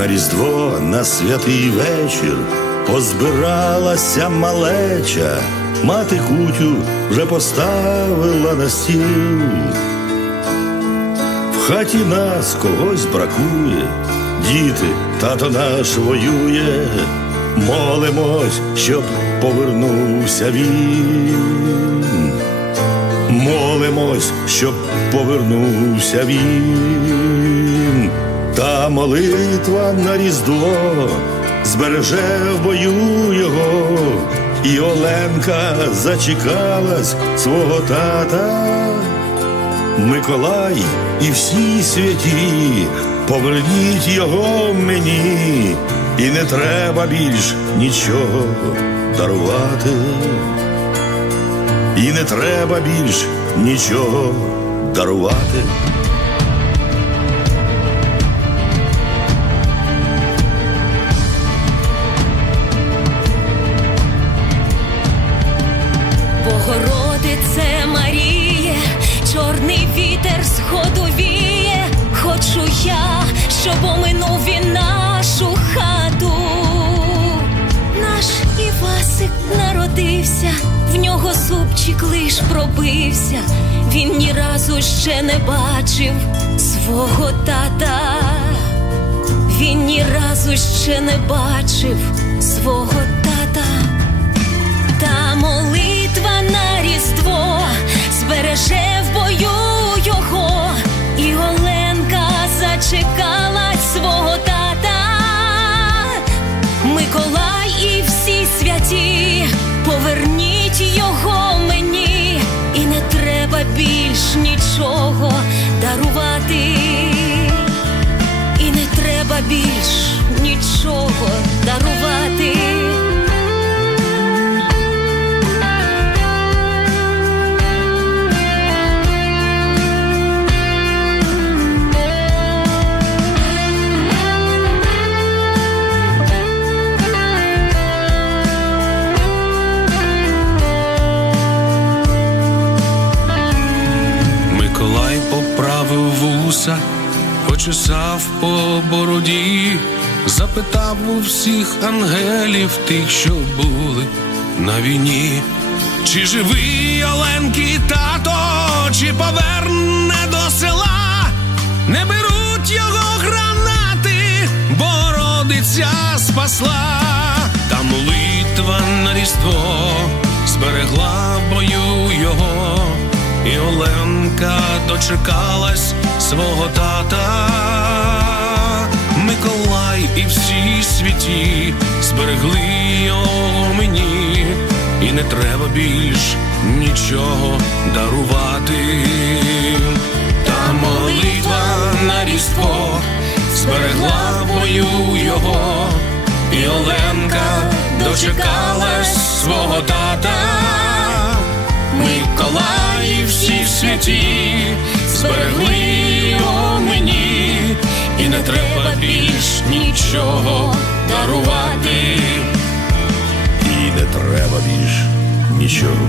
На Різдво на святий вечір позбиралася малеча, мати кутю вже поставила на стіл. В хаті нас когось бракує, діти, тато наш воює, молимось, щоб повернувся він. Молимось, щоб повернувся він. Молитва на різдво збереже в бою його, і Оленка зачекалась свого тата. Миколай і всі святі, поверніть його мені, і не треба більш нічого дарувати. І не треба більш нічого дарувати. Сходу віє, хочу я, щоб оминув він нашу хату. Наш Івасик народився, в нього зубчик лиш пробився, він ні разу ще не бачив свого тата. Він ні разу ще не бачив свого тата. Та молитва на різдво збереже поверніть його мені, і не треба більш нічого дарувати, і не треба більш вуса, почесав по бороді, запитав у всіх ангелів тих, що були на війні. Чи живий Оленки тато, чи поверне до села, не беруть його гранати, Бородиця спасла, та молитва на різдво зберегла в бою його. І Оленка дочекалась свого тата. Миколай і всі святі зберегли його мені, і не треба більш нічого дарувати. Та молитва на різдво зберегла в бою його, і Оленка дочекалась свого тата. Миколай і всі святі нічого дарувати. І не треба більш нічого